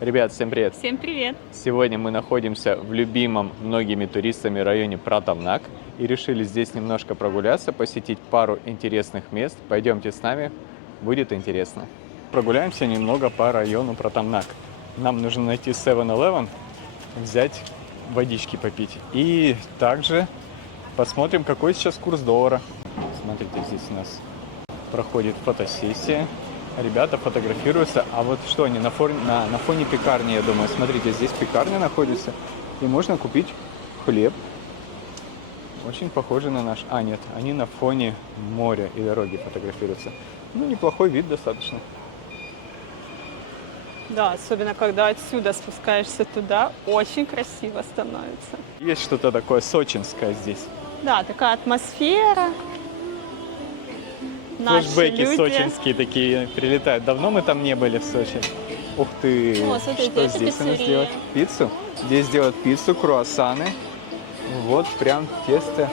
Ребят, всем привет! Всем привет! Сегодня мы находимся в любимом многими туристами районе Пратамнак и решили здесь немножко прогуляться, посетить пару интересных мест. Пойдемте с нами, будет интересно. Прогуляемся немного по району Пратамнак. Нам нужно найти 7-Eleven, взять водички попить. И также посмотрим, какой сейчас курс доллара. Смотрите, здесь у нас проходит фотосессия. Ребята фотографируются, а вот что они на фоне пекарни, я думаю. Смотрите, здесь пекарня находится, и можно купить хлеб. Очень похоже на наш... А, нет, они на фоне моря и дороги фотографируются. Ну, неплохой вид достаточно. Да, особенно когда отсюда спускаешься туда, очень красиво становится. Есть что-то такое сочинское здесь. Да, такая атмосфера. Наши Флэшбэки люди. сочинские такие прилетают. Давно мы там не были в Сочи. Ух ты! О, смотрите, что это здесь у нас пиццерия. делают? Пиццу? Здесь делают пиццу, круассаны. Вот прям тесто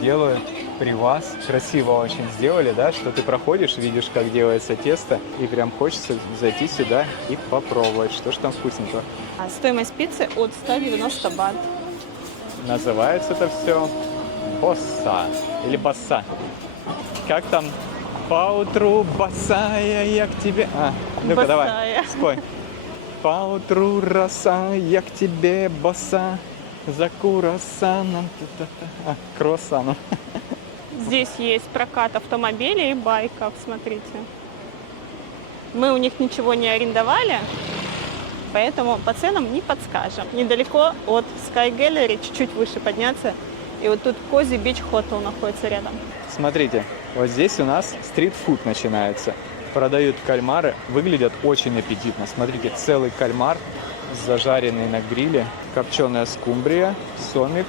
делают при вас. Красиво очень сделали, да? Что ты проходишь, видишь, как делается тесто. И прям хочется зайти сюда и попробовать, что ж там вкусненького. Стоимость пиццы от 190 бат. Называется это все босса или босса. Как там? Поутру босая я к тебе... ну-ка Босая. давай, спой. Поутру роса я к тебе боса, за круассаном. Круассаном. Здесь есть прокат автомобилей и байков, смотрите. Мы у них ничего не арендовали, поэтому по ценам не подскажем. Недалеко от Sky Gallery, чуть-чуть выше подняться. И вот тут Cozy Beach Hotel находится рядом. Смотрите, вот здесь у нас стритфуд начинается. Продают кальмары, выглядят очень аппетитно. Смотрите, целый кальмар, зажаренный на гриле, копченая скумбрия, сомик,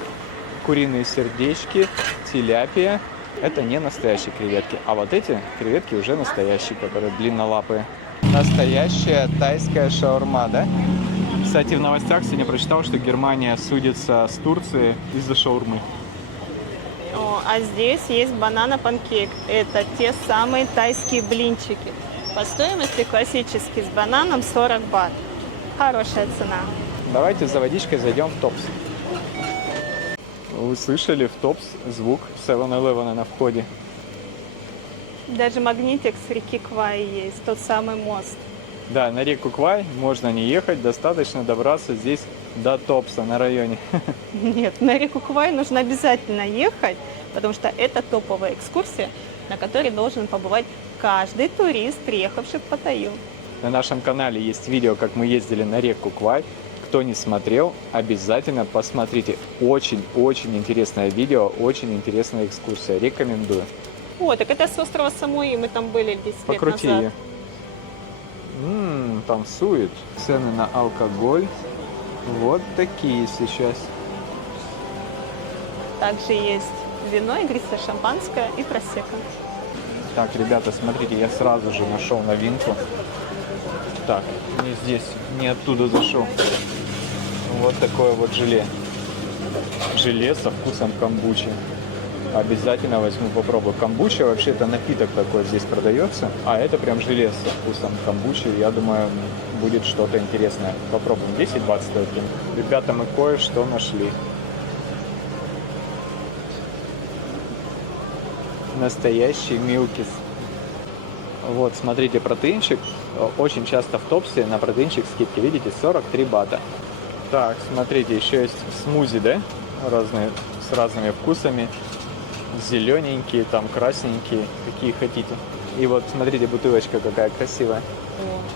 куриные сердечки, тиляпия. Это не настоящие креветки, а вот эти креветки уже настоящие, которые длиннолапые. Настоящая тайская шаурма, да? Кстати, в новостях сегодня прочитал, что Германия судится с Турцией из-за шаурмы. А здесь есть банана-панкейк. Это те самые тайские блинчики. По стоимости классический с бананом 40 бат. Хорошая цена. Давайте за водичкой зайдем в Топс. Вы слышали в Топс звук 7-Eleven на входе? Даже магнитик с реки Квай есть, тот самый мост. Да, на реку Квай можно не ехать, достаточно добраться здесь до Топса на районе. Нет, на реку Квай нужно обязательно ехать, потому что это топовая экскурсия, на которой должен побывать каждый турист, приехавший в Паттайю. На нашем канале есть видео, как мы ездили на реку Квай. Кто не смотрел, обязательно посмотрите. Очень-очень интересное видео, очень интересная экскурсия. Рекомендую. О, так это с острова Самуи, мы там были 10 лет Покрути назад. ее. Танцует. Цены на алкоголь вот такие сейчас. Также есть вино, игристое шампанское и просекко. Так, ребята, смотрите, я сразу же нашел новинку. Так, не здесь, не оттуда зашел. Вот такое вот желе. Желе со вкусом камбучи. Обязательно возьму, попробую. Камбуча вообще это напиток такой здесь продается, а это прям желе со вкусом камбучи. Я думаю, будет что-то интересное. Попробуем. 10 бат стоит. Ребята, мы кое-что нашли. Настоящий милкис. Вот, смотрите, протеинчик. Очень часто в Топсе на протеинчик скидки, видите, 43 бата. Так, смотрите, еще есть смузи, да? Разные, с разными вкусами. Зелененькие, там красненькие, какие хотите. И вот, смотрите, бутылочка какая красивая.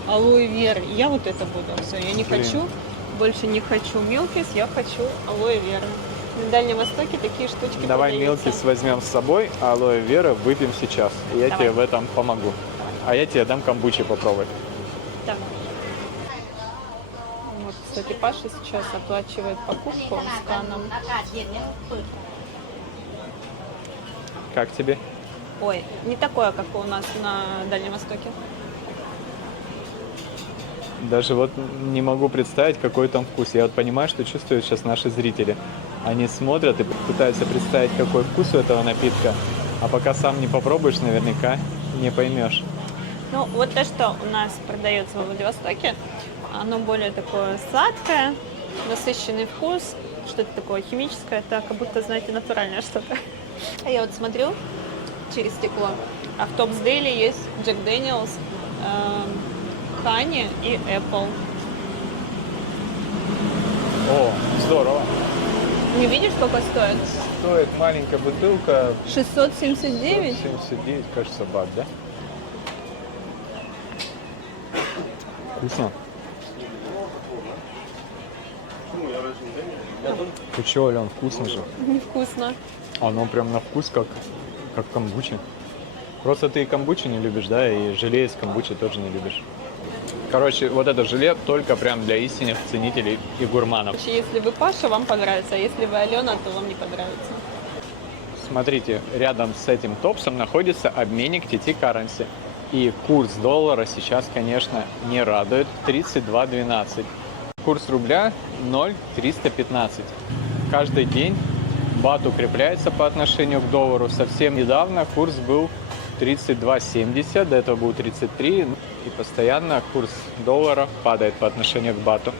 Алоэ вера. Я вот это буду. Все, я не Блин. хочу, больше не хочу милкис, я хочу алоэ вера. На Дальнем Востоке такие штучки Давай продаются. милкис возьмем с собой, а алоэ вера выпьем сейчас. И я Давай. тебе в этом помогу. А я тебе дам камбучи попробовать. Да. Вот, кстати, Паша сейчас оплачивает покупку сканом. Как тебе? Ой, не такое, как у нас на Дальнем Востоке. Даже вот не могу представить, какой там вкус. Я вот понимаю, что чувствуют сейчас наши зрители. Они смотрят и пытаются представить, какой вкус у этого напитка. А пока сам не попробуешь, наверняка не поймешь. Ну, вот то, что у нас продается во Владивостоке, Оно более такое сладкое, насыщенный вкус, что-то такое химическое, это как будто, знаете, натуральное что-то. А я вот смотрю через стекло, а в Топс Дейли есть Джек Дэниелс, Honey и Apple. О, здорово. Не видишь, сколько стоит? Стоит маленькая бутылка 679. 79, кажется, бат, да? Вкусно. Ты чё, Алён, вкусно же. Невкусно. Оно прям на вкус как камбучи. Просто ты и камбучи не любишь, да, и желе из камбучи тоже не любишь. Короче, вот это желе только прям для истинных ценителей и гурманов. Если вы Паша, вам понравится, а если вы Алена, то вам не понравится. Смотрите, рядом с этим топсом находится обменник TT Currency. И курс доллара сейчас, конечно, не радует. 32.12. Курс рубля 0,315. Каждый день бат укрепляется по отношению к доллару. Совсем недавно курс был 32.70, до этого был 33. И постоянно курс доллара падает по отношению к бату.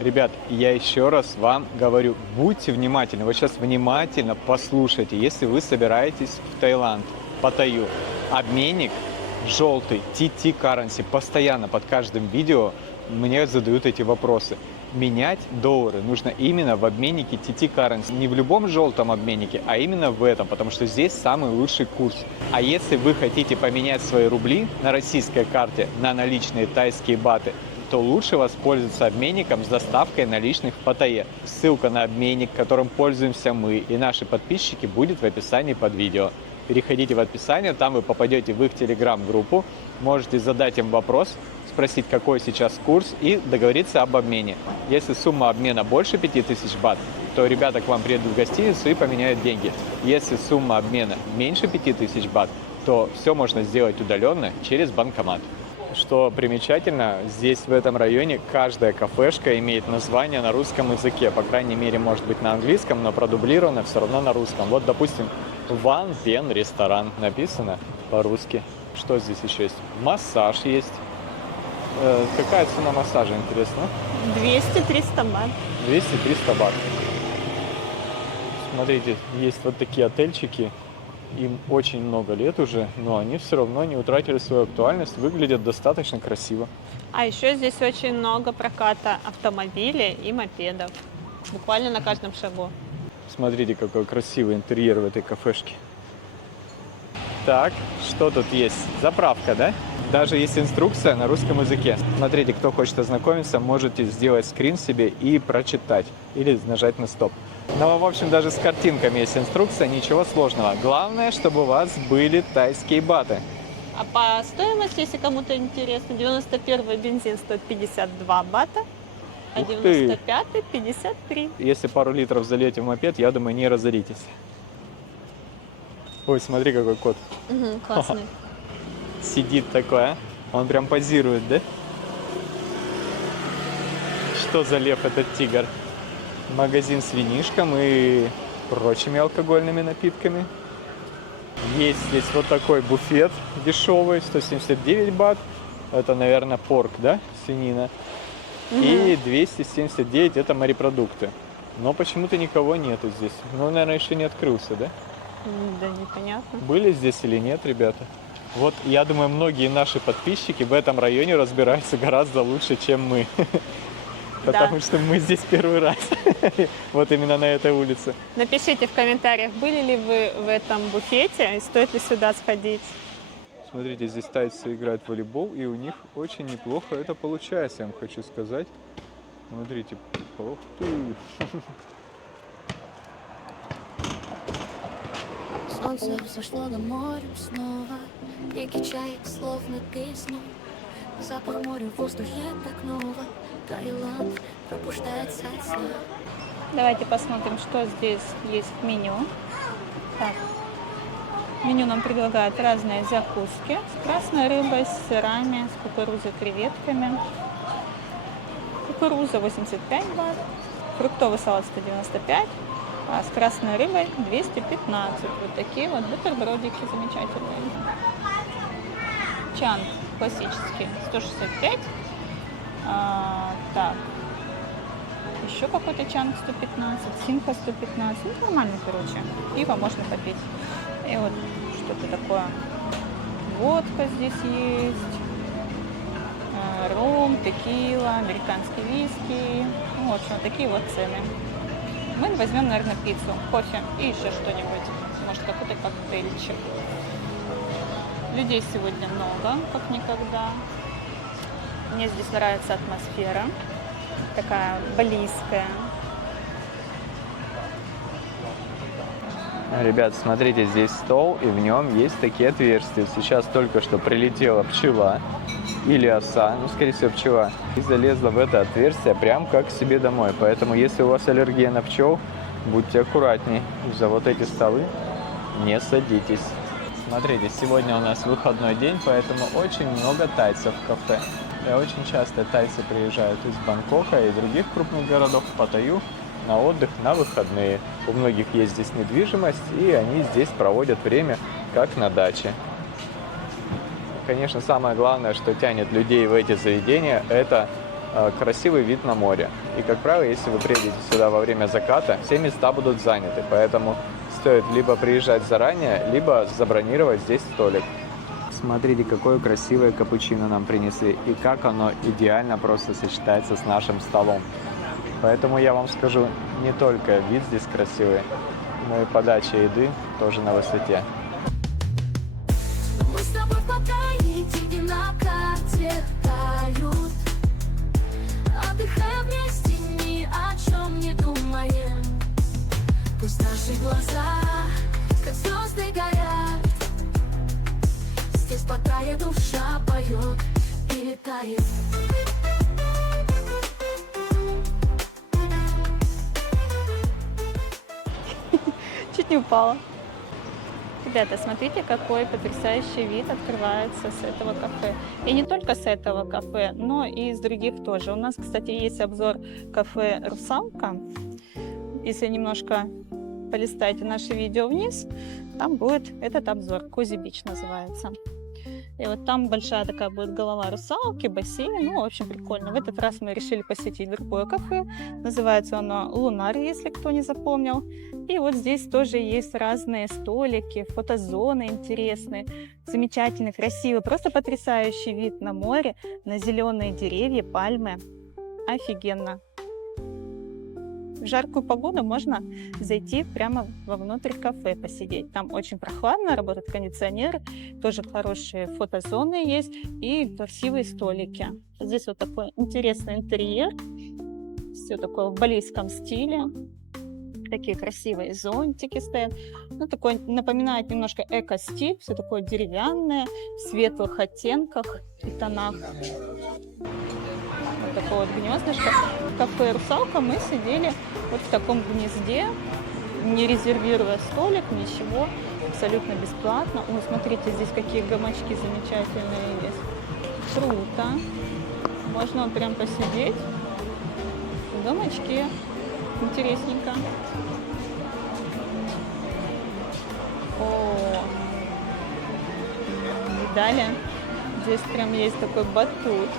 Ребят, я еще раз вам говорю, будьте внимательны. Вот сейчас внимательно послушайте. Если вы собираетесь в Таиланд, Паттайю, обменник желтый TT Currency, постоянно под каждым видео мне задают эти вопросы. Менять доллары нужно именно в обменнике TT Currency. Не в любом желтом обменнике, а именно в этом, потому что здесь самый лучший курс. А если вы хотите поменять свои рубли на российской карте на наличные тайские баты, то лучше воспользоваться обменником с доставкой наличных в Паттайе. Ссылка на обменник, которым пользуемся мы и наши подписчики, будет в описании под видео. Переходите в описание, там вы попадете в их телеграм-группу, можете задать им вопрос, спросить, какой сейчас курс, и договориться об обмене. Если сумма обмена больше 5000 бат, то ребята к вам приедут в гостиницу и поменяют деньги. Если сумма обмена меньше 5000 бат, то все можно сделать удаленно через банкомат. Что примечательно, здесь в этом районе каждая кафешка имеет название на русском языке. По крайней мере, может быть на английском, но продублировано все равно на русском. Вот, допустим, Ван Пен ресторан написано по-русски. Что здесь еще есть? Массаж есть. Какая цена массажа, интересно? 200-300 бат. 200-300 бат. Смотрите, есть вот такие отельчики. Им очень много лет уже, но они все равно не утратили свою актуальность, выглядят достаточно красиво. А еще здесь очень много проката автомобилей и мопедов. Буквально на каждом шагу. Смотрите, какой красивый интерьер в этой кафешке. Так, что тут есть? Заправка, да? Даже есть инструкция на русском языке. Смотрите, кто хочет ознакомиться, можете сделать скрин себе и прочитать. Или нажать на стоп. Ну, в общем, даже с картинками есть инструкция, ничего сложного. Главное, чтобы у вас были тайские баты. А по стоимости, если кому-то интересно, 91-й бензин стоит 52 бата, а 95-й 53. Если пару литров зальете в мопед, я думаю, не разоритесь. Ой, смотри, какой кот. Угу, классный. Сидит такой, а? Он прям позирует, да? Что за лев этот тигр? Магазин с винишком и прочими алкогольными напитками. Есть здесь вот такой буфет дешевый, 179 бат. Это, наверное, порк, да? Свинина. И 279 это морепродукты. Но почему-то никого нету здесь. Ну, наверное, еще не открылся, да? Да, непонятно. Были здесь или нет, ребята? Вот, я думаю, многие наши подписчики в этом районе разбираются гораздо лучше, чем мы. Потому что мы здесь первый раз. Вот именно на этой улице. Напишите в комментариях, были ли вы в этом буфете и стоит ли сюда сходить. Смотрите, здесь тайцы играют в волейбол, и у них очень неплохо это получается, я вам хочу сказать. Смотрите, ух ты. Солнце взошло над морем снова. Реки чаек, словно песни. Запах моря в воздухе так ново. Таиланд пробуждается от сна. Давайте посмотрим, что здесь есть в меню. Так. В меню нам предлагают разные закуски с красной рыбой, с сырами, с кукурузой, креветками. Кукуруза 85 бат, фруктовый салат 195, а с красной рыбой 215. Вот такие вот бутербродики замечательные. Чан классический 165, Так, еще какой-то чанг 115, синка 115. Ну, нормально, короче. Пиво можно попить. И вот что-то такое. Водка здесь есть. Ром, текила, американский виски. Ну, в общем, вот такие вот цены. Мы возьмем, наверное, пиццу, кофе и еще что-нибудь. Может, какой-то коктейльчик. Людей сегодня много, как никогда. Мне здесь нравится атмосфера. Такая близкая. Ребят, смотрите, здесь стол, и в нем есть такие отверстия. Сейчас только что прилетела пчела или оса, ну, скорее всего, пчела, и залезла в это отверстие прям как к себе домой. Поэтому, если у вас аллергия на пчел, будьте аккуратней. За вот эти столы не садитесь. Смотрите, сегодня у нас выходной день, поэтому очень много тайцев в кафе. И очень часто тайцы приезжают из Бангкока и других крупных городов в Паттайю на отдых на выходные. У многих есть здесь недвижимость, и они здесь проводят время как на даче. Конечно, самое главное, что тянет людей в эти заведения, это красивый вид на море. И, как правило, если вы приедете сюда во время заката, все места будут заняты, поэтому стоит либо приезжать заранее, либо забронировать здесь столик. Смотрите, какое красивое капучино нам принесли, и как оно идеально просто сочетается с нашим столом. Поэтому я вам скажу, не только вид здесь красивый, но и подача еды тоже на высоте. Мы с тобой в Паттайе, деньги на карте тают. Отдыхаем вместе, ни о чем не думаем. Пусть наши глаза, как звезды, горят. Здесь в Паттайе душа поет и летает. Чуть не упала. Ребята, смотрите, какой потрясающий вид открывается с этого кафе. И не только с этого кафе, но и из других тоже. У нас, кстати, есть обзор кафе «Русалка». Если немножко полистайте наше видео вниз, там будет этот обзор. Кози Бич называется. И вот там большая такая будет голова русалки, бассейн. Ну, в общем, прикольно. В этот раз мы решили посетить другое кафе. Называется оно «Лунар», если кто не запомнил. И вот здесь тоже есть разные столики, фотозоны интересные, замечательный, красивый, просто потрясающий вид на море, на зеленые деревья, пальмы. Офигенно. В жаркую погоду можно зайти прямо вовнутрь кафе посидеть. Там очень прохладно, работают кондиционеры, тоже хорошие фотозоны есть и красивые столики. Здесь вот такой интересный интерьер, все такое в балийском стиле. Такие красивые зонтики стоят. Ну, такой напоминает немножко эко-стиль, все такое деревянное, в светлых оттенках и тонах. Вот такое вот гнездышко. В кафе «Русалка» мы сидели вот в таком гнезде, не резервируя столик, ничего, абсолютно бесплатно. О, смотрите, здесь какие гамачки замечательные есть. Круто. Можно вот прям посидеть в гамачке. Интересненько. О, видали? Здесь прям есть такой батут.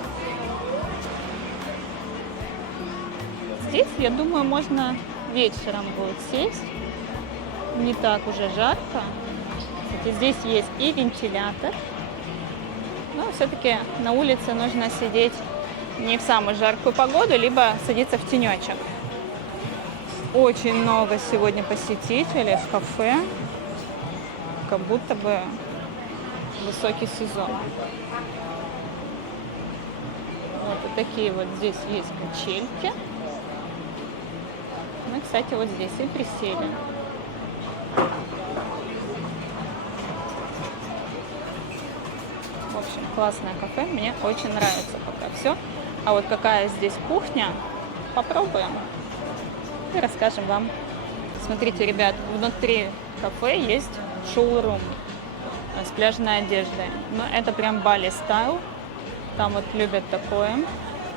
Здесь, я думаю, можно вечером будет сесть. Не так уже жарко. Кстати, здесь есть и вентилятор. Но все-таки на улице нужно сидеть не в самую жаркую погоду, либо садиться в тенечек. Очень много сегодня посетителей в кафе. Как будто бы высокий сезон. Вот такие вот здесь есть качельки. Мы, кстати, вот здесь и присели. В общем, классное кафе. Мне очень нравится пока все. А вот какая здесь кухня, попробуем и расскажем вам. Смотрите, ребят, внутри кафе есть шоурум с пляжной одеждой. Но это прям Бали стайл. Там вот любят такое.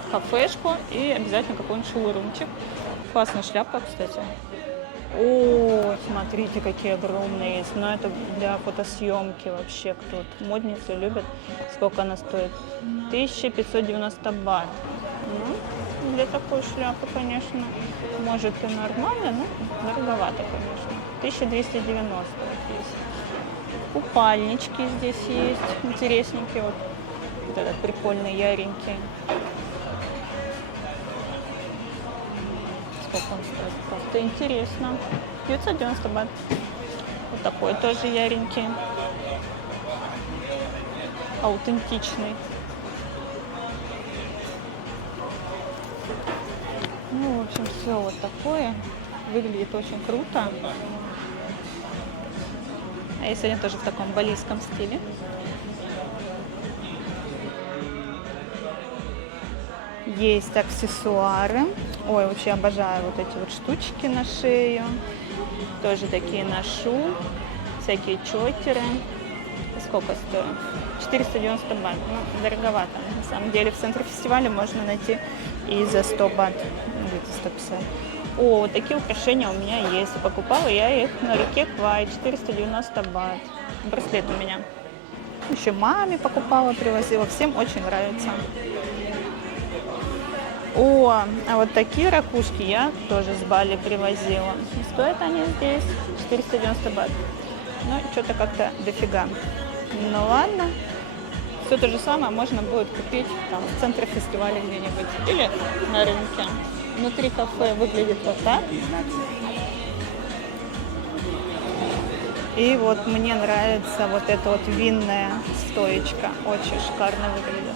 Кафешку и обязательно какой-нибудь шоурумчик. Классная шляпка, кстати. О, смотрите, какие огромные есть. Но это для фотосъемки вообще. Кто-то модницы любят. Сколько она стоит? 1590 бат. Ну, для такой шляпы, конечно, может и нормально, но дороговато, конечно. 1290 вот есть. Купальнички здесь есть, интересненькие. Вот этот прикольный, яренький. Сколько он стоит? Как-то интересно. 990 бат. Вот такой тоже яренький. Аутентичный. Ну, в общем, все вот такое. Выглядит очень круто. А я сегодня тоже в таком балийском стиле. Есть аксессуары. Ой, вообще обожаю вот эти вот штучки на шею. Тоже такие ношу. Всякие чокеры. Сколько стоит? 490 бат. Ну, дороговато. На самом деле в центре фестиваля можно найти и за 100 бат. Где-то 150. О, вот такие украшения у меня есть. Покупала я их на реке Квай. 490 бат. Браслет у меня. Еще маме покупала, привозила. Всем очень нравится. О, а вот такие ракушки я тоже с Бали привозила. Стоят они здесь 490 бат. Ну, что-то как-то дофига. Ну ладно. Все то же самое можно будет купить там в центре фестиваля где-нибудь. Или на рынке. Внутри кафе выглядит вот так. И вот мне нравится вот эта вот винная стоечка. Очень шикарно выглядит.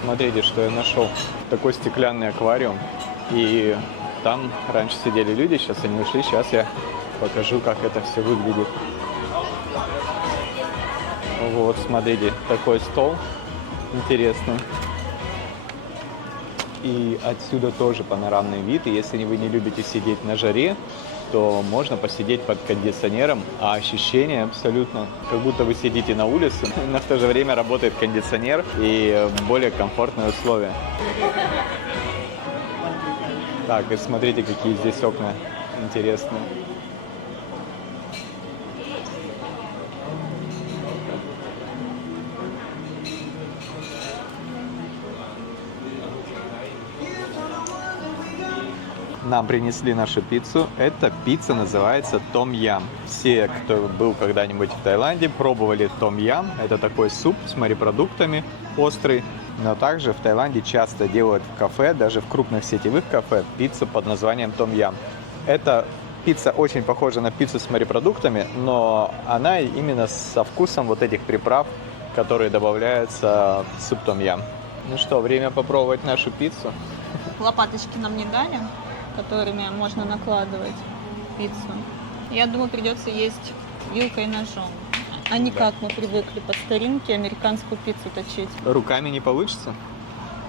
Смотрите, что я нашел. Такой стеклянный аквариум. И там раньше сидели люди, сейчас они ушли. Сейчас я покажу, как это все выглядит. Вот, смотрите, такой стол интересный. И отсюда тоже панорамный вид. И если вы не любите сидеть на жаре, то можно посидеть под кондиционером, а ощущение абсолютно, как будто вы сидите на улице, но в то же время работает кондиционер и более комфортные условия. Так, и смотрите, какие здесь окна интересные. Нам принесли нашу пиццу. Эта пицца называется том-ям. Все, кто был когда-нибудь в Таиланде, пробовали том-ям. Это такой суп с морепродуктами, острый. Но также в Таиланде часто делают в кафе, даже в крупных сетевых кафе, пиццу под названием том-ям. Эта пицца очень похожа на пиццу с морепродуктами, но она именно со вкусом вот этих приправ, которые добавляются в суп том-ям. Ну что, время попробовать нашу пиццу. Лопаточки нам не дали, которыми можно накладывать пиццу. Я думаю, придется есть вилкой и ножом. А не как мы привыкли по старинке американскую пиццу точить. Руками не получится?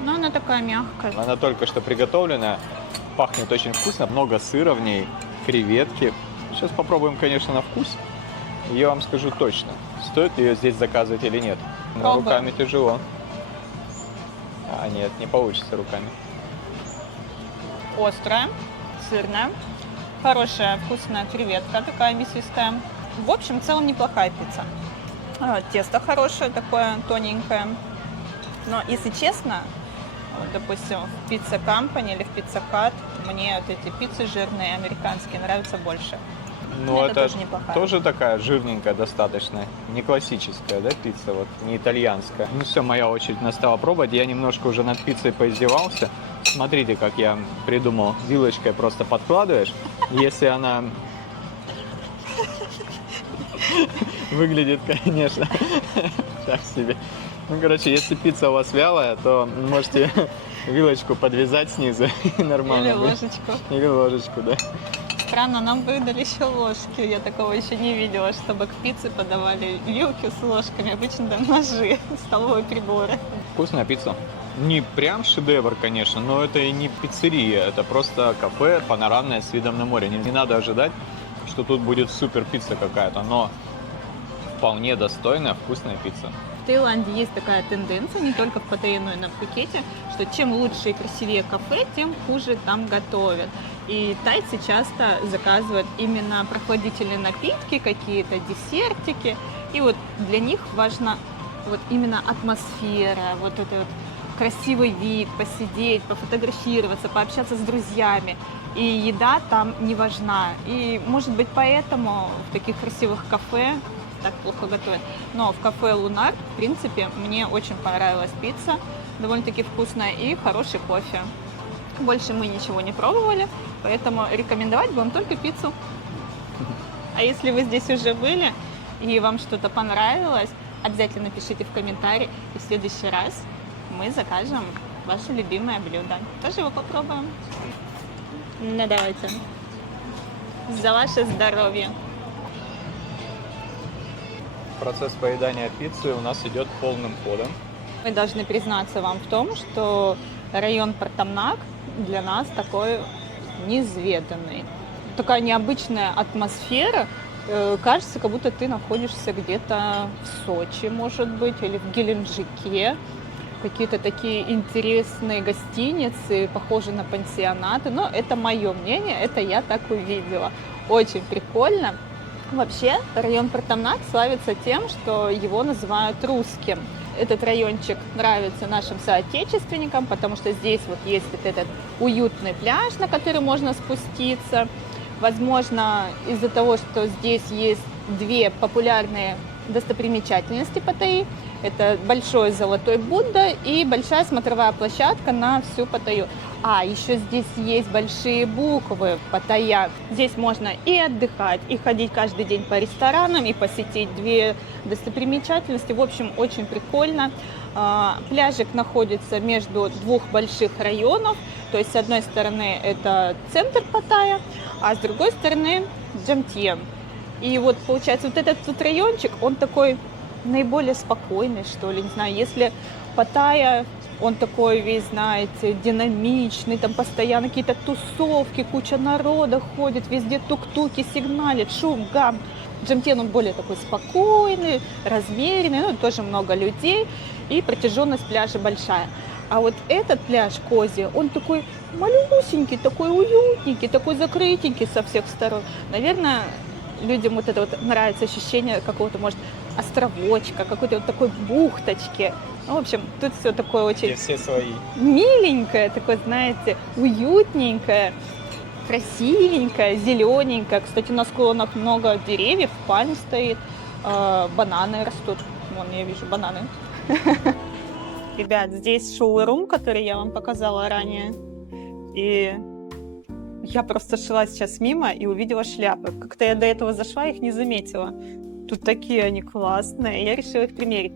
Но она такая мягкая. Она только что приготовленная, пахнет очень вкусно, много сыра в ней, креветки. Сейчас попробуем, конечно, на вкус. И я вам скажу точно, стоит ее здесь заказывать или нет. Но руками тяжело. А нет, не получится руками. Острая, сырная, хорошая вкусная креветка, такая мясистая. В общем, в целом неплохая пицца. Тесто хорошее, такое тоненькое. Но, если честно, вот, допустим, в Pizza Company или в Pizza Hut мне вот эти пиццы жирные, американские, нравятся больше. Ну, это тоже неплохая. Тоже такая жирненькая достаточно. Не классическая, да, пицца, вот, не итальянская. Ну все, моя очередь настала пробовать. Я немножко уже над пиццей поиздевался. Смотрите, как я придумал. Вилочкой просто подкладываешь. Если она выглядит, конечно, так себе. Ну, короче, если пицца у вас вялая, то можете вилочку подвязать снизу и нормально. Или ложечку. Или ложечку, да. Странно, нам выдали еще ложки. Я такого еще не видела, чтобы к пицце подавали вилки с ложками. Обычно там ножи, столовые приборы. Вкусная пицца. Не прям шедевр, конечно, но это и не пиццерия. Это просто кафе панорамное с видом на море. Не надо ожидать, что тут будет супер пицца какая-то, но вполне достойная, вкусная пицца. В Таиланде есть такая тенденция, не только в Паттайе, но и на Пхукете, что чем лучше и красивее кафе, тем хуже там готовят. И тайцы часто заказывают именно прохладительные напитки, какие-то десертики. И вот для них важно вот именно атмосфера, вот это вот красивый вид, посидеть, пофотографироваться, пообщаться с друзьями. И еда там не важна. И, может быть, поэтому в таких красивых кафе так плохо готовят. Но в кафе «Лунар», в принципе, мне очень понравилась пицца. Довольно-таки вкусная и хороший кофе. Больше мы ничего не пробовали, поэтому рекомендовать будем только пиццу. А если вы здесь уже были и вам что-то понравилось, обязательно пишите в комментарии, и в следующий раз мы закажем ваше любимое блюдо. Тоже его попробуем. Ну давайте. За ваше здоровье. Процесс поедания пиццы у нас идет полным ходом. Мы должны признаться вам в том, что район Партамнак для нас такой неизведанный. Такая необычная атмосфера. Кажется, как будто ты находишься где-то в Сочи, может быть, или в Геленджике. Какие-то такие интересные гостиницы, похожие на пансионаты. Но это мое мнение, это я так увидела. Очень прикольно. Вообще, район Партамнак славится тем, что его называют русским. Этот райончик нравится нашим соотечественникам, потому что здесь вот есть вот этот уютный пляж, на который можно спуститься. Возможно, из-за того, что здесь есть две популярные достопримечательности Паттайи. Это большой золотой Будда и большая смотровая площадка на всю Паттайю. А еще здесь есть большие буквы Паттайя. Здесь можно и отдыхать, и ходить каждый день по ресторанам, и посетить две достопримечательности. В общем, очень прикольно. Пляжик находится между двух больших районов. То есть, с одной стороны, это центр Паттайя, а с другой стороны Джамтьен. И вот, получается, вот этот тут райончик, он такой наиболее спокойный, что ли, не знаю. Если Паттайя, он такой весь, знаете, динамичный, там постоянно какие-то тусовки, куча народа ходит, везде тук-туки сигналит, шум, гам. Джамтьен, он более такой спокойный, размеренный, ну, тоже много людей, и протяженность пляжа большая. А вот этот пляж Кози, он такой малюсенький, такой уютненький, такой закрытенький со всех сторон. Наверное, людям вот это вот нравится ощущение какого-то, может, островочка, какой-то вот такой бухточки. Ну, в общем, тут все такое очень все свои. миленькое, такое, знаете, уютненькое, красивенькое, зелененькое. Кстати, на склонах много деревьев, пальм стоит, бананы растут. Вон, я вижу бананы. Ребят, здесь шоу-рум, который я вам показала ранее. И я просто шла сейчас мимо и увидела шляпы. Как-то я до этого зашла, их не заметила. Тут такие они классные, я решила их примерить.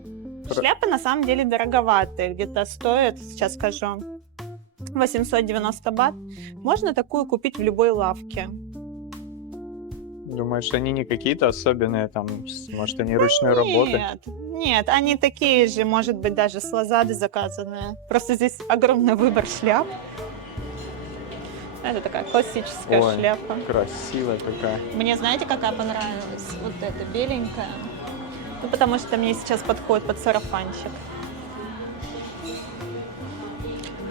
Шляпы на самом деле дороговатые, где-то стоят, сейчас скажу, 890 бат. Можно такую купить в любой лавке. Думаешь, они не какие-то особенные, там, может, они ручной работы? Нет, они такие же, может быть, даже с Лазады заказанные. Просто здесь огромный выбор шляп. Это такая классическая шляпа. Красивая такая. Мне, знаете, какая понравилась? Вот эта беленькая. Ну, потому что мне сейчас подходит под сарафанчик.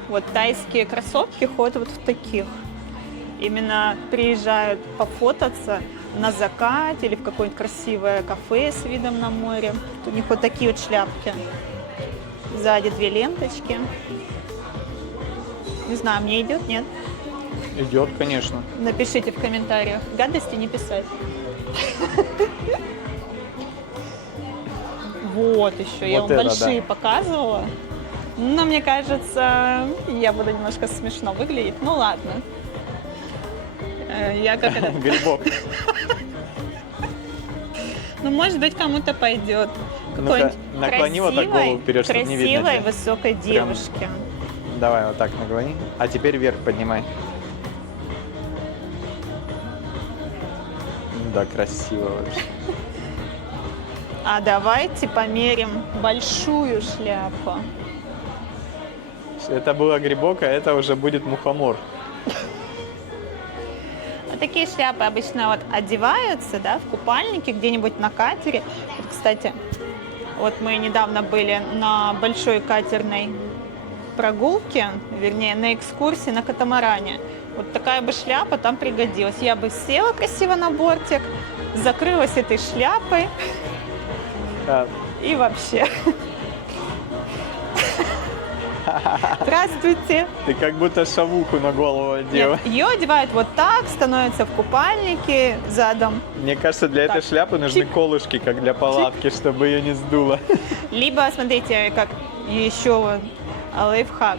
Вот тайские кроссовки ходят вот в таких. Именно приезжают пофотаться на закате или в какое-нибудь красивое кафе с видом на море. У них вот такие вот шляпки. Сзади две ленточки. Не знаю, мне идет, нет? Идет, конечно. Напишите в комментариях. Гадости не писать. Вот еще. Я вам большие показывала. Но мне кажется, я буду немножко смешно выглядеть. Ну ладно. Я как это... Грибок. Ну, может быть, кому-то пойдет. Ну-ка, наклони вот так голову вперед, чтобы не видно. Красивой, высокой девушке. Давай вот так наклони. А теперь вверх поднимай. Да, красиво вообще. А давайте померим большую шляпу. Это было грибок, а это уже будет мухомор. Вот такие шляпы обычно вот одеваются, да, в купальнике где-нибудь на катере. Вот, кстати, вот мы недавно были на большой катерной прогулке, вернее, на экскурсии на катамаране. Вот такая бы шляпа там пригодилась. Я бы села красиво на бортик, закрылась этой шляпой и вообще. Здравствуйте. Ты как будто шавуху на голову одела. Нет, ее одевают вот так, становится в купальнике задом. Мне кажется, для этой Так. шляпы нужны Чик. колышки, как для палатки, чтобы ее не сдуло. Либо, смотрите, как еще лайфхак.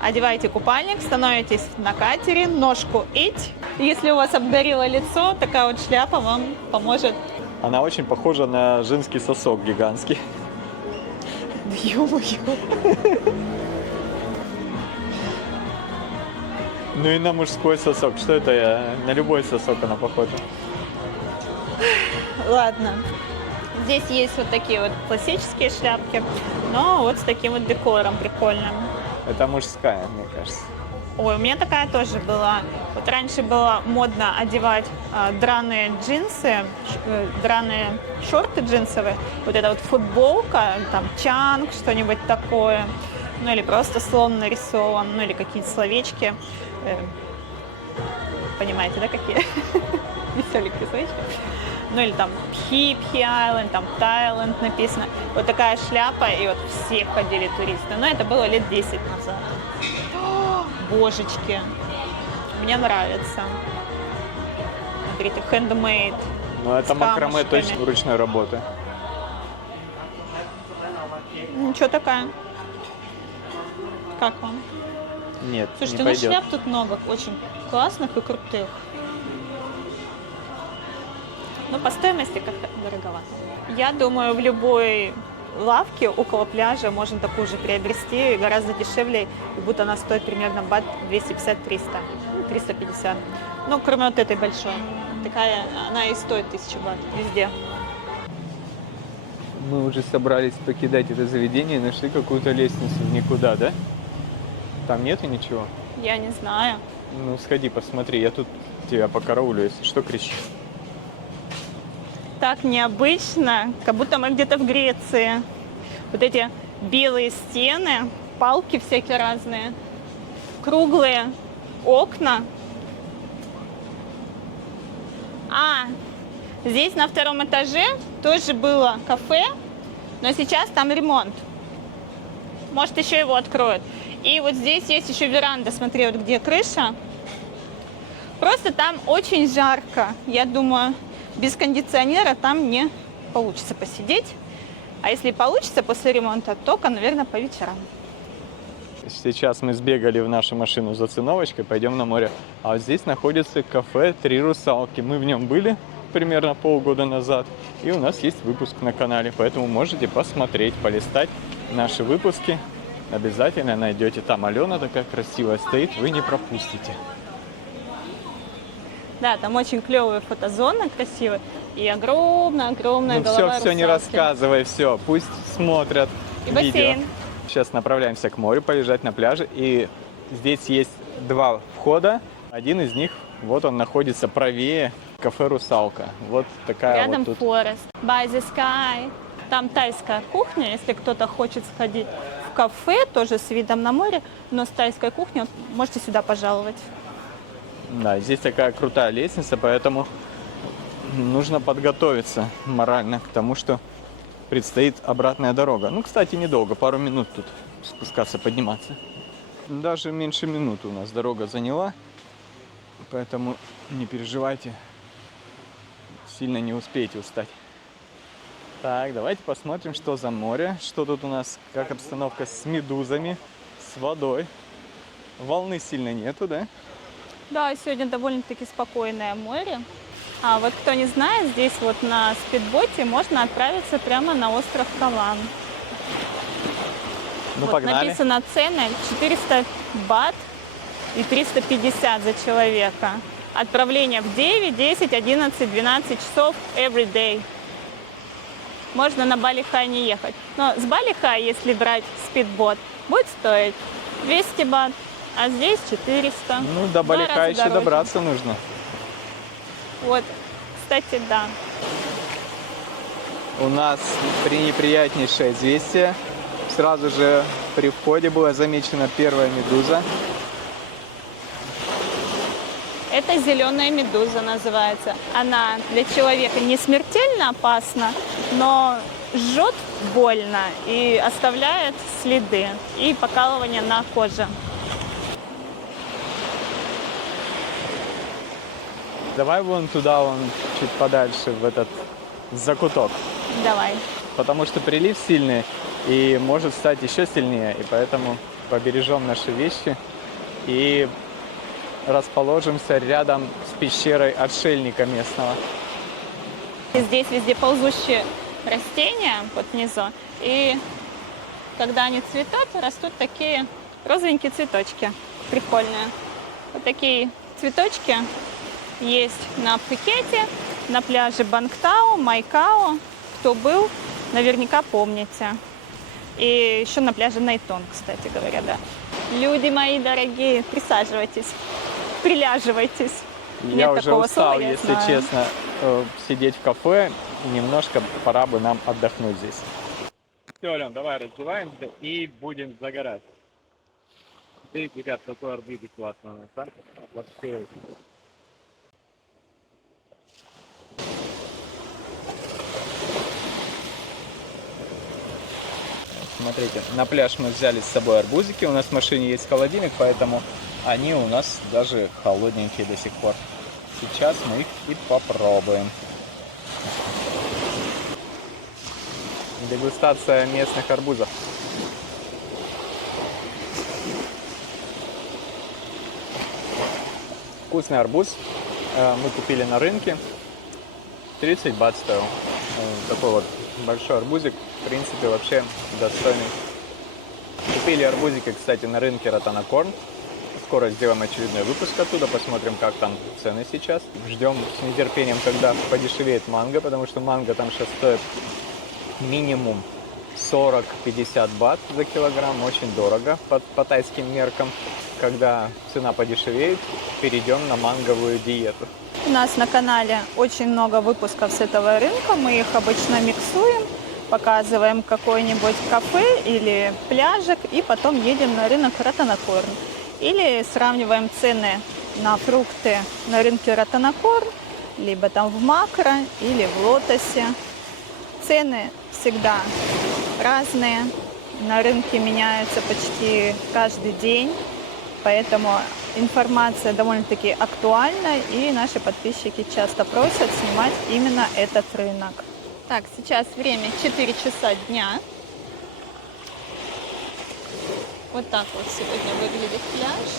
Одеваете купальник, становитесь на катере, ножку ить. Если у вас обгорело лицо, такая вот шляпа вам поможет. Она очень похожа на женский сосок гигантский. Да ё-моё. Ну и на мужской сосок. Что это я? На любой сосок она похожа. Ладно. Здесь есть вот такие вот классические шляпки, но вот с таким вот декором прикольным. Это мужская, мне кажется. Ой, у меня такая тоже была. Вот раньше было модно одевать драные джинсы, драные шорты джинсовые. Вот эта вот футболка, там чанг, что-нибудь такое. Ну или просто слон нарисован, ну или какие-то словечки. Понимаете, да, какие? Веселенькие словечки. Ну или там Хипхи Айленд, там Тайланд написано. Вот такая шляпа, и вот все ходили туристы. Но это было лет 10 назад. Божечки, мне нравится. Смотрите, handmade. Ну это С макраме камушками. точно ручной работы. Ничего такая. Как вам? Нет, Слушайте, не ну пойдет. шляп тут много очень классных и крутых. Но по стоимости как-то дороговато. Я думаю, в любой лавке около пляжа можно такую же приобрести, гораздо дешевле, и будто она стоит примерно бат 250-300, ну, 350. Ну, кроме вот этой большой. Такая, она и стоит 1000 бат везде. Мы уже собрались покидать это заведение и нашли какую-то лестницу в никуда, да? Там нету ничего? Я не знаю. Ну сходи, посмотри, я тут тебя покараулю, если что, кричи. Так необычно, как будто мы где-то в Греции. Вот эти белые стены, палки всякие разные, круглые окна. Здесь на втором этаже тоже было кафе, но сейчас там ремонт. Может, еще его откроют. И вот здесь есть еще веранда, смотри, вот где крыша. Просто там очень жарко. Я думаю, без кондиционера там не получится посидеть. А если получится после ремонта, только, наверное, по вечерам. Сейчас мы сбегали в нашу машину за циновочкой, пойдем на море. А вот здесь находится кафе «Три русалки». Мы в нем были примерно полгода назад. И у нас есть выпуск на канале, поэтому можете посмотреть, полистать наши выпуски. Обязательно найдете. Там Алена такая красивая стоит, вы не пропустите. Да, там очень клевая фотозона, красивая. И огромная-огромная Ну голова все, не русалки. рассказывай, все, пусть смотрят И видео. бассейн. Сейчас направляемся к морю, полежать на пляже. И здесь есть два входа. Один из них, вот он находится правее, кафе «Русалка». Вот такая Рядом вот тут. Forest. By the Sky. Там тайская кухня, если кто-то хочет сходить в кафе, тоже с видом на море, но с тайской кухней, можете сюда пожаловать. Да, здесь такая крутая лестница, поэтому нужно подготовиться морально к тому, что предстоит обратная дорога. Ну, кстати, недолго, пару минут тут спускаться, подниматься. Даже меньше минуты у нас дорога заняла, поэтому не переживайте, сильно не успеете устать. Так, давайте посмотрим, что за море, что тут у нас, как обстановка с медузами, с водой. Волны сильно нету, да? Да, сегодня довольно-таки спокойное море. А вот кто не знает, здесь вот на спидботе можно отправиться прямо на остров Калан. Ну, Вот погнали. написано цены 400 бат и 350 за человека. Отправление в 9, 10, 11, 12 часов every day. Можно на Бали-Хай не ехать. Но с Бали-Хай, если брать спидбот, будет стоить 200 бат, а здесь 400. Ну, до В 2 Бали-Хай раза еще дороже. добраться нужно. Вот, кстати, да. У нас неприятнейшее известие. Сразу же при входе была замечена первая медуза. Это зеленая медуза называется. Она для человека не смертельно опасна, но жжет больно и оставляет следы и покалывание на коже. Давай вон туда, вон чуть подальше, в этот закуток. Давай. Потому что прилив сильный и может стать еще сильнее. И поэтому побережем наши вещи и расположимся рядом с пещерой отшельника местного. И здесь везде ползущие растения под низу. И когда они цветут, растут такие розовенькие цветочки. Прикольные. Вот такие цветочки есть на Пхукете, на пляже Бангтау, Майкао. Кто был, наверняка помните. И еще на пляже Найтон, кстати говоря, да. Люди мои дорогие, присаживайтесь, приляживайтесь. Я Нет уже такого устал, слова, я если знаю. честно, сидеть в кафе. Немножко пора бы нам отдохнуть здесь. Все, Ален, давай раздеваемся и будем загорать. Ты, ребят, такой арбуз классный у нас, да? Вообще. Смотрите, на пляж мы взяли с собой арбузики. У нас в машине есть холодильник, поэтому они у нас даже холодненькие до сих пор. Сейчас мы их и попробуем. Дегустация местных арбузов. Вкусный арбуз. Мы купили на рынке. 30 бат стоил. Такой вот большой арбузик. В принципе, вообще достойный. Купили арбузики, кстати, на рынке Ратанакорн. Скоро сделаем очередной выпуск оттуда, посмотрим, как там цены сейчас. Ждем с нетерпением, когда подешевеет манго, потому что манго там сейчас стоит минимум 40-50 бат за килограмм. Очень дорого по тайским меркам. Когда цена подешевеет, перейдем на манговую диету. У нас на канале очень много выпусков с этого рынка. Мы их обычно миксуем, показываем какой-нибудь кафе или пляжик, и потом едем на рынок Ратанакорн. Или сравниваем цены на фрукты на рынке Ратанакорн, либо там в Макро или в Лотосе. Цены всегда разные. На рынке меняются почти каждый день. Поэтому информация довольно-таки актуальна, и наши подписчики часто просят снимать именно этот рынок. Так, сейчас время 4 часа дня. Вот так вот сегодня выглядит пляж.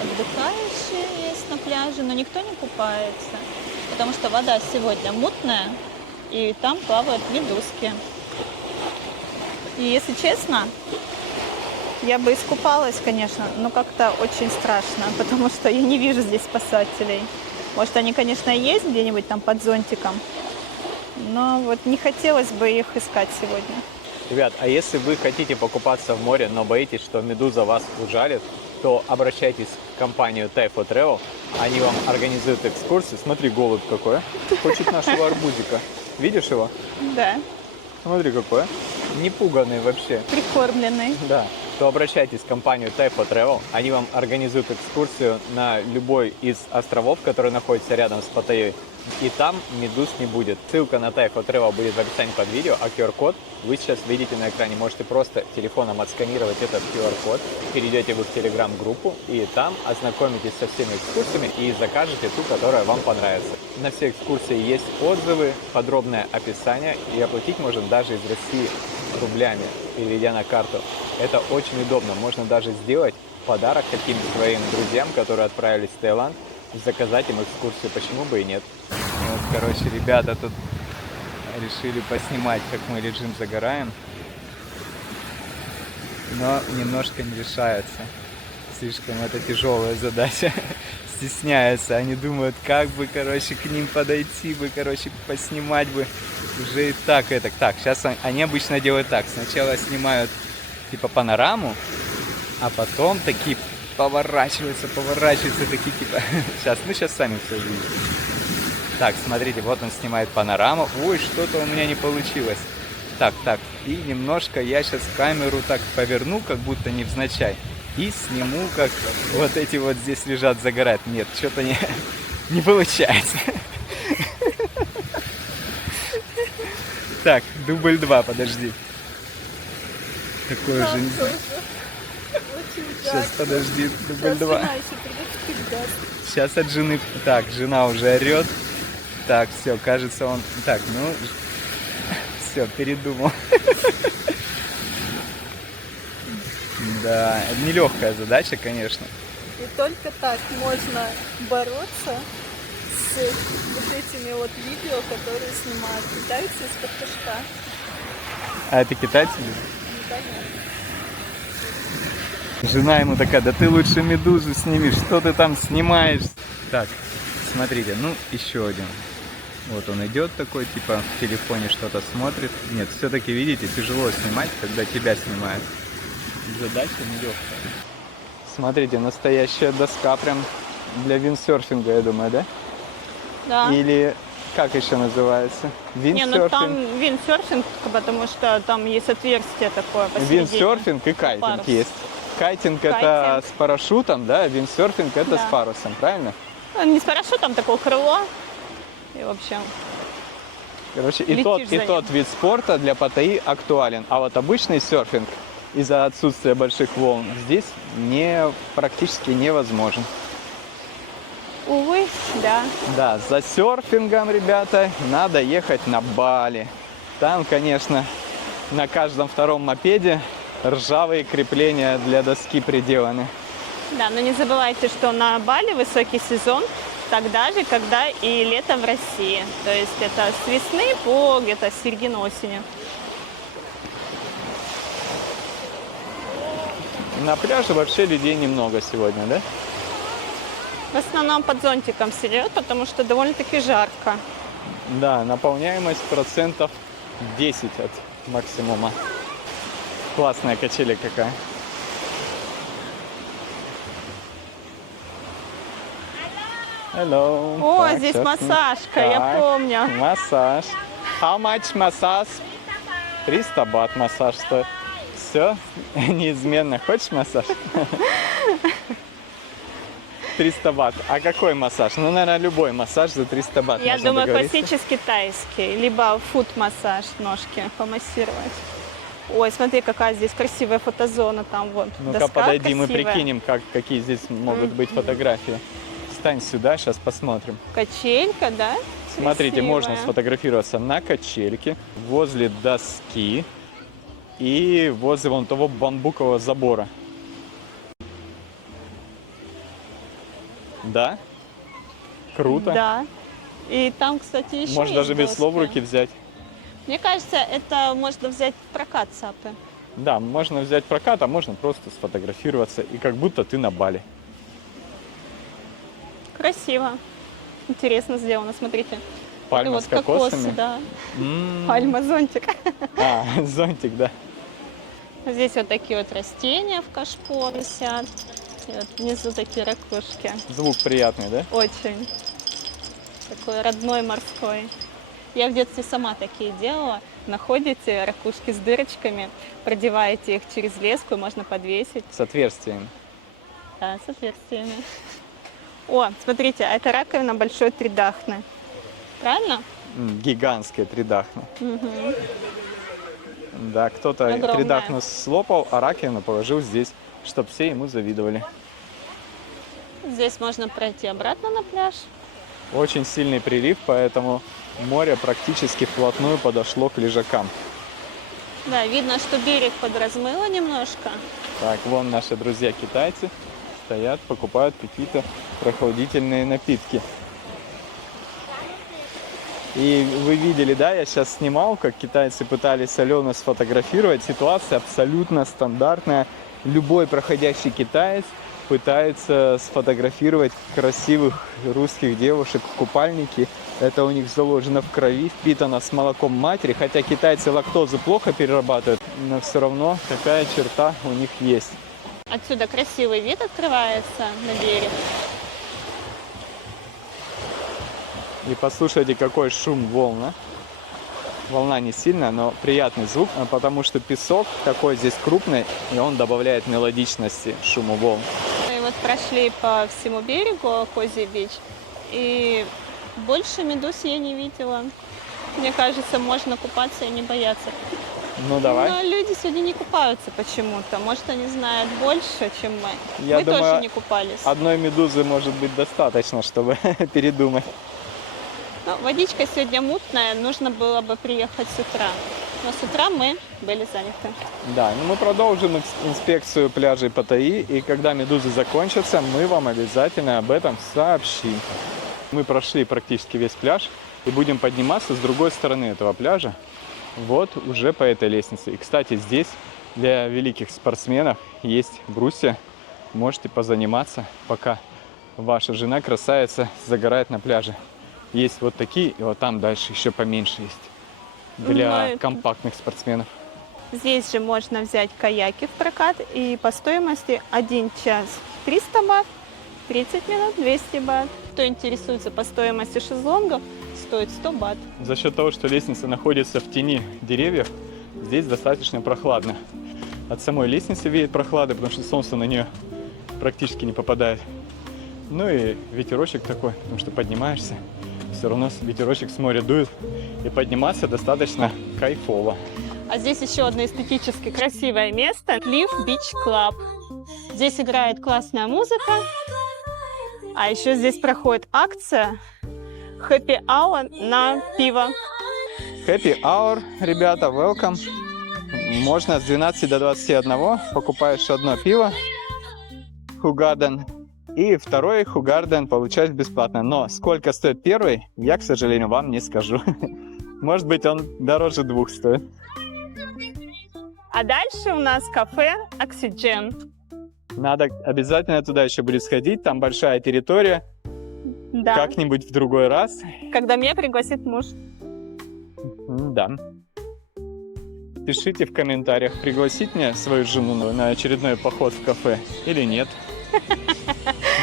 Отдыхающие есть на пляже, но никто не купается, потому что вода сегодня мутная, и там плавают медузки. И если честно, я бы искупалась, конечно, но как-то очень страшно, потому что я не вижу здесь спасателей. Может, они, конечно, есть где-нибудь там под зонтиком, но вот не хотелось бы их искать сегодня. Ребят, а если вы хотите покупаться в море, но боитесь, что медуза вас ужалит, то обращайтесь в компанию Typho Travel. Они вам организуют экскурсии. Смотри, голубь какой. Хочет нашего арбузика. Видишь его? Да, Смотри какой. Не пуганный вообще. прикормленный. Да. То обращайтесь в компанию Typho Travel. Они вам организуют экскурсию на любой из островов, которые находятся рядом с Паттайей. И там медуз не будет. Ссылка на Typho Travel будет в описании под видео, а QR-код вы сейчас видите на экране. Можете просто телефоном отсканировать этот QR-код, перейдете в их телеграм-группу и там ознакомитесь со всеми экскурсиями и закажете ту, которая вам понравится. На все экскурсии есть отзывы, подробное описание, и оплатить можно даже из России рублями, переведя на карту. Это очень удобно. Можно даже сделать подарок каким-то своим друзьям, которые отправились в Таиланд, заказать им экскурсию. Почему бы и нет? Вот, короче, ребята тут решили поснимать, как мы лежим, загораем. Но немножко не решается. Слишком это тяжелая задача. Стесняются. Они думают, как бы, короче, к ним подойти бы, короче, поснимать бы. Уже и так это. Так, сейчас они обычно делают так. Сначала снимают типа панораму, а потом такие поворачиваются такие типа. Сейчас сами все увидите. Так, смотрите, вот он снимает панораму. Ой, что-то у меня не получилось. Так, и немножко я сейчас камеру так поверну, как будто невзначай. И сниму, как вот эти вот здесь лежат, загорают. Нет, что-то не получается. Так, дубль 2, подожди. Такой же. Сейчас, подожди, дубль 2. Сейчас от жены. Так, жена уже орет. Так, все, кажется, он... Так, ну... Все, передумал. Да, нелегкая задача, конечно. И только так можно бороться с вот этими вот видео, которые снимают китайцы из-под тяжка. А это китайцы? Непонятно. Жена ему такая: да ты лучше медузу сними, что ты там снимаешь? Так, смотрите, ну еще один. Вот он идет такой, типа в телефоне что-то смотрит. Нет, все-таки, видите, тяжело снимать, когда тебя снимают. Задача нелегкая. Смотрите, настоящая доска прям для виндсерфинга, я думаю, да? Да. Или как еще называется? Не, ну Виндсерфинг. там виндсерфинг, потому что там есть отверстие такое посередине. Виндсерфинг и кайтинг Парус. есть. Кайтинг это с парашютом, да? Виндсерфинг это Да. с парусом, правильно? Не с парашютом, такое крыло. И в общем, Короче, и летишь за тот ним. вид спорта для Паттайи актуален. А вот обычный серфинг из-за отсутствия больших волн здесь практически невозможен. увы, да. Да, за серфингом, ребята, надо ехать на Бали. Там, конечно, на каждом втором мопеде ржавые крепления для доски приделаны. Да, но не забывайте, что на Бали высокий сезон тогда же, когда и лето в России. То есть это с весны по где-то середину осени. На пляже вообще людей немного сегодня, да? В основном под зонтиком сидят, потому что довольно-таки жарко. Да, наполняемость процентов 10 от максимума. Классная качели какая. Hello. О, Так, здесь щас мы- массажка, я Так, помню. Массаж. How much массаж? 300 бат массаж стоит. Все, неизменно. Хочешь массаж? 300 бат. А какой массаж? Ну, наверное, любой массаж за 300 бат. Я можно думаю, договориться. классический тайский, либо фут-массаж, ножки помассировать. Ой, смотри, какая здесь красивая фотозона, там вот Ну-ка, доска подойди, мы красивая. прикинем, какие здесь могут быть фотографии. Встань сюда, сейчас посмотрим. Качелька, да? Смотрите, Красивая. можно сфотографироваться на качельке, возле доски и возле вон того бамбукового забора. Да? Круто. Да. И там, кстати, еще Можно есть даже без слов в доски. руки взять. Мне кажется, это можно взять в прокат САПы. Да, можно взять прокат, а можно просто сфотографироваться, и как будто ты на Бали. Красиво. Интересно сделано, смотрите. Пальма И вот с кокосами. кокосы, да. М. Пальма, зонтик. А, зонтик, да. Здесь вот такие вот растения в кашпо висят. И вот внизу такие ракушки. Звук приятный, да? Очень. Такой родной морской. Я в детстве сама такие делала. Находите ракушки с дырочками, продеваете их через леску, и можно подвесить. С отверстием. Да, с отверстиями. О, смотрите, а это раковина большой тридахны. Правильно? Гигантские тридахны. Мгм. Да, кто-то Огромная. тридахну слопал, а раковину положил здесь, чтобы все ему завидовали. Здесь можно пройти обратно на пляж. Очень сильный прилив, поэтому море практически вплотную подошло к лежакам. Да, видно, что берег подразмыло немножко. Так, вон наши друзья-китайцы стоят, покупают какие-то прохладительные напитки. И вы видели, да, я сейчас снимал, как китайцы пытались Алену сфотографировать. Ситуация абсолютно стандартная. Любой проходящий китаец пытается сфотографировать красивых русских девушек в купальнике. Это у них заложено в крови, впитано с молоком матери. Хотя китайцы лактозу плохо перерабатывают, но все равно такая черта у них есть. Отсюда красивый вид открывается на берег. И послушайте, какой шум волн. А? Волна не сильная, но приятный звук, потому что песок такой здесь крупный, и он добавляет мелодичности шуму волн. Мы вот прошли по всему берегу Козий Бич, и больше медуз я не видела. Мне кажется, можно купаться и не бояться. Ну давай. Но люди сегодня не купаются почему-то. Может, они знают больше, чем мы. Я Мы думаю, тоже не купались. Одной медузы может быть достаточно, чтобы передумать. Но водичка сегодня мутная, нужно было бы приехать с утра. Но с утра мы были заняты. Да, ну мы продолжим инспекцию пляжей Паттайи, и когда медузы закончатся, мы вам обязательно об этом сообщим. Мы прошли практически весь пляж и будем подниматься с другой стороны этого пляжа, вот уже по этой лестнице. И, кстати, здесь для великих спортсменов есть брусья. Можете позаниматься, пока ваша жена, красавица, загорает на пляже. Есть вот такие, и вот там дальше еще поменьше есть. Для компактных спортсменов. Здесь же можно взять каяки в прокат, и по стоимости 1 час 300 бат, 30 минут 200 бат. Кто интересуется по стоимости шезлонгов, стоит 100 бат. За счет того, что лестница находится в тени деревьев, здесь достаточно прохладно. От самой лестницы веет прохлада, потому что солнце на нее практически не попадает. Ну и ветерочек такой, потому что поднимаешься, все равно ветерочек с моря дует, и подниматься достаточно кайфово. А здесь еще одно эстетически красивое место – Cliff Beach Club. Здесь играет классная музыка, а еще здесь проходит акция Happy Hour на пиво. Happy Hour, ребята, welcome. Можно с 12 до 21 покупаешь одно пиво Хугарден, и второй Хугарден получаешь бесплатно. Но сколько стоит первый, я, к сожалению, вам не скажу. Может быть, он дороже 2 стоит. А дальше у нас кафе Oxygen. Надо обязательно туда еще будет сходить, там большая территория. Да, Как-нибудь в другой раз. когда меня пригласит муж. Да. Пишите в комментариях, пригласить мне свою жену на очередной поход в кафе или нет.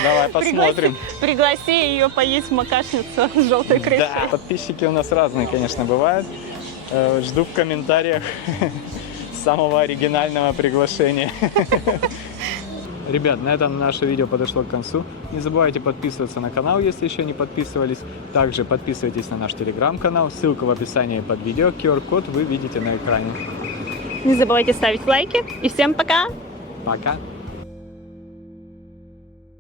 Давай посмотрим. Пригласи ее поесть макашницу с желтой крышей. Да, подписчики у нас разные, конечно, бывают. Жду в комментариях самого оригинального приглашения. Ребят, на этом наше видео подошло к концу. Не забывайте подписываться на канал, если еще не подписывались. Также подписывайтесь на наш телеграм-канал. Ссылка в описании под видео. QR-код вы видите на экране. Не забывайте ставить лайки. И всем пока! Пока!